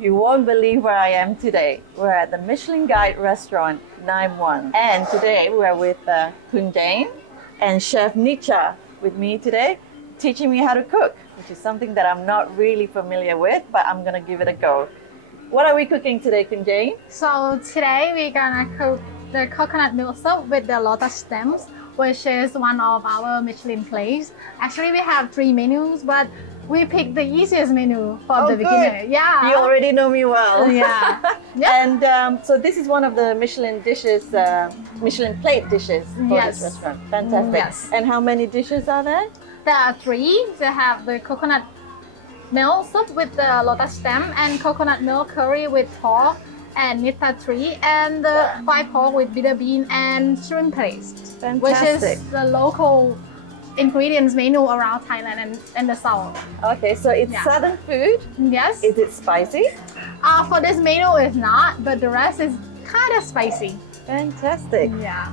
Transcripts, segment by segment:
You won't believe where I am today. We're at the Michelin Guide restaurant 91. And today we're with Kun Jane and Chef Nietzsche with me today, teaching me how to cook, which is something that I'm not really familiar with, but I'm gonna give it a go. What are we cooking today, Kun Jane? So today we're gonna cook the coconut milk soup with the lotus stems, which is one of our Michelin plates. Actually, we have 3 menus, but we picked the easiest menu for the beginner. Yeah. You already know me well. Yeah. And so this is one of the Michelin dishes, Michelin plate dishes for this restaurant. Fantastic. Yes. And how many dishes are there? There are 3. They have the coconut milk soup with the lotus stem and coconut milk curry with pork and nita tree and the fried pork with bitter bean and shrimp paste, Fantastic. which is the local ingredients menu around Thailand and the south. Okay, so it's southern food. Yes. Is it spicy? For this menu, it's not, but the rest is kind of spicy. Fantastic. Yeah.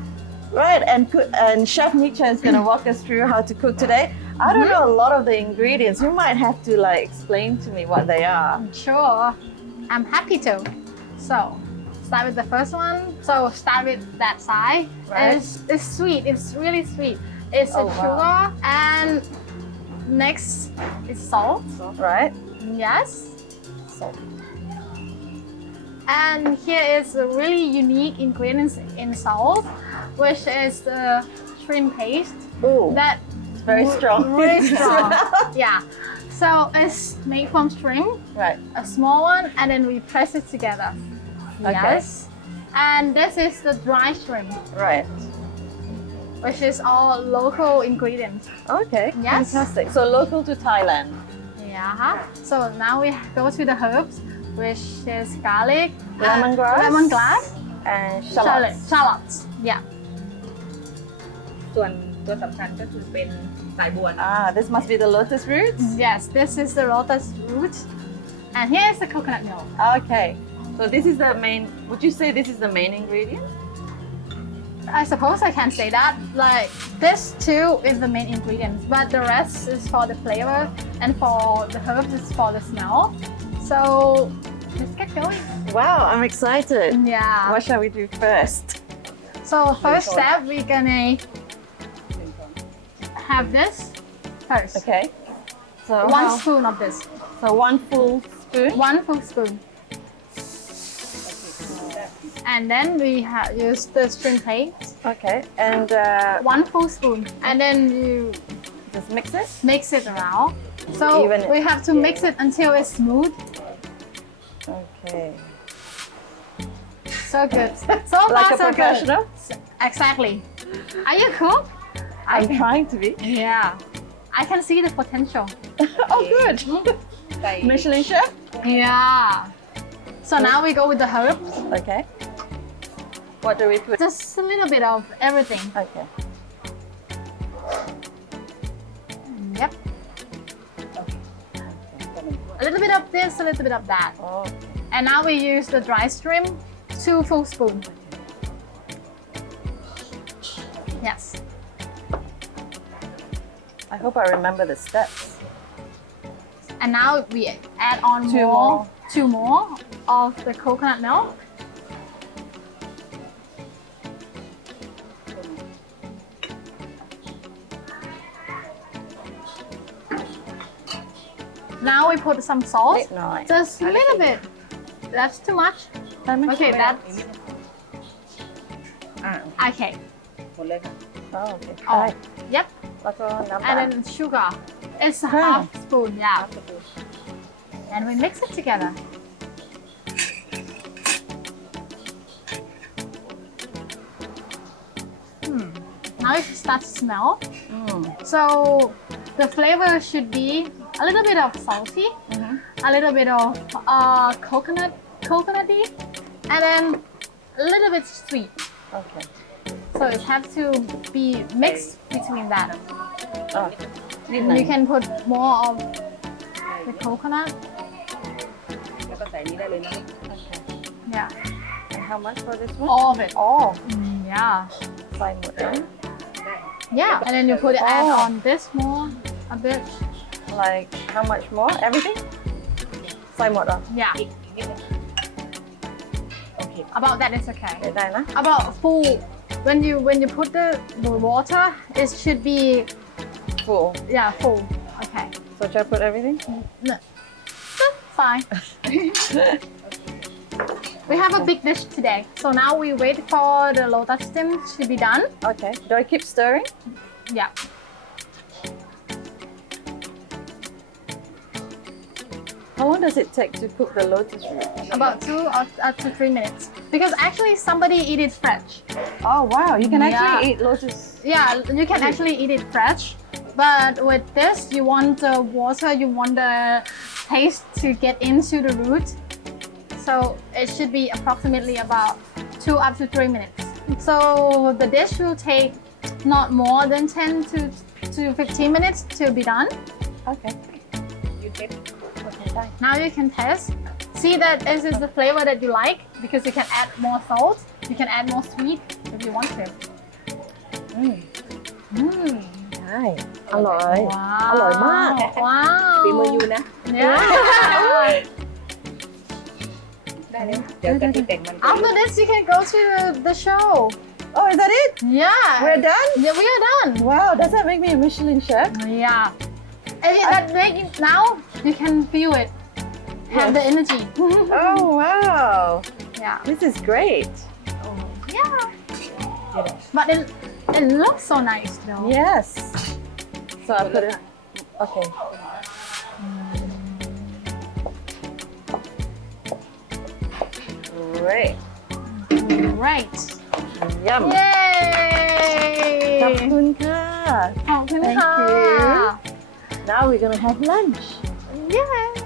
Right, and Chef Nietzsche is going to walk us through how to cook today. I don't know a lot of the ingredients. You might have to explain to me what they are. Sure, I'm happy to. So, start with the first one. So, start with that side. Right. It's sweet. It's really sweet. It's sugar, and next is salt. Right. Yes, salt. And here is a really unique ingredients in salt, which is the shrimp paste. Ooh, That it's very strong. Really strong. Yeah. So it's made from shrimp, Right. a small one, and then we press it together. Okay. Yes. And this is the dry shrimp, Right. which is all local ingredients. Okay. Yes. Fantastic. So local to Thailand. Yeah. So now we go to the herbs, which is garlic, Lemongrass. lemongrass, And shallots. shallots. Yeah. ส่วนตัวสำคัญก็คือเป็นสายบัว This must be the lotus roots. Yes, this is the lotus root, and here is the coconut milk. Okay. So this is the main. Would you say this is the main ingredient? I suppose I can say that. Like this too is the main ingredients, but the rest is for the flavor, and for the herbs is for the smell. So let's get going. Wow, I'm excited. Yeah. What shall we do first? So first step, we're gonna have this first. Okay. So One spoon of this. So 1 full spoon. 1 full spoon. And then we use the shrimp paste. Okay. And 1 full spoon. And then you just mix it. mix it around. So Even it. we have to mix it until it's smooth. Okay. So good. So Like far, a so professional? good. Exactly. Are you cook? I'm trying to be. Yeah. I can see the potential. Oh, good. ใส่ Michelin chef. Yeah. So now we go with the herbs. Okay. What do we put? Just a little bit of everything. Okay. Yep. A little bit of this, a little bit of that. Oh. And now we use the dry shrimp, 2 full spoon. Yes. I hope I remember the steps. And now we add on 2 more of the coconut milk. Now we put some salt. Nice. Just a little bit. That's too much. Okay, that's อ่า okay. หมดเลยค่ะ Oh, okay. Oh, Right. yep. แล้วก็น้ำตาล And then sugar. It's a half spoon, yeah. And we mix it together. Now it starts to smell. So the flavor should be a little bit of salty, a little bit of coconutty, and then a little bit sweet. Okay. So it has to be mixed between that. Oh, You can put more of the coconut. แล้วก็ใส่นี้ได้เลยนะ Okay. Yeah, And how much for this one? all of it. Oh, Yeah. ใส่หมดเลย Yeah, and then you put add on this more a bit. Like how much more? Everything? ใส่หมดเหรอ Yeah. อีก นิดนึง Okay. About that is okay. ได้นะ About full, when you put the water, it should be Full. full. Okay. So should I put everything? No. Fine. We have a big dish today, so now we wait for the lotus stem to be done. Okay. Do I keep stirring? Yeah. How long does it take to cook the lotus root? About 2 or to 3 minutes. Because actually somebody eat it fresh. Oh wow, you can Yeah. actually eat lotus. Yeah, you can actually eat it fresh. But with this, you want the water, you want the taste to get into the root. So it should be approximately about 2 up to 3 minutes. So the dish will take not more than 10 to 15 minutes to be done. Okay. ยูเทป Okay, bye. Now you can taste. See that this is the flavor that you like because you can add more salt. You can add more sweet if you want to. Mm. ใช่อร่อย Wow. อร่อยมาก Wow. ฝีมือยูนะ Yeah. ได้เลยเดี๋ยวจะที่แต่งมัน After this, you can go to the show. Oh, is that it? Yeah. We're done? Yeah, we are done. Wow, does that make me a Michelin chef? Yeah. And that make it, now you can feel it. Have Yes. the energy. Oh, wow. Yeah. This is great. Yeah. But it looks so nice though. Yes. So I put it. Okay. Great. Right. Yum. เย้ ขอบคุณค่ะ ขอบคุณ Thank ค่ะ you. Now we're gonna have lunch. Yeah.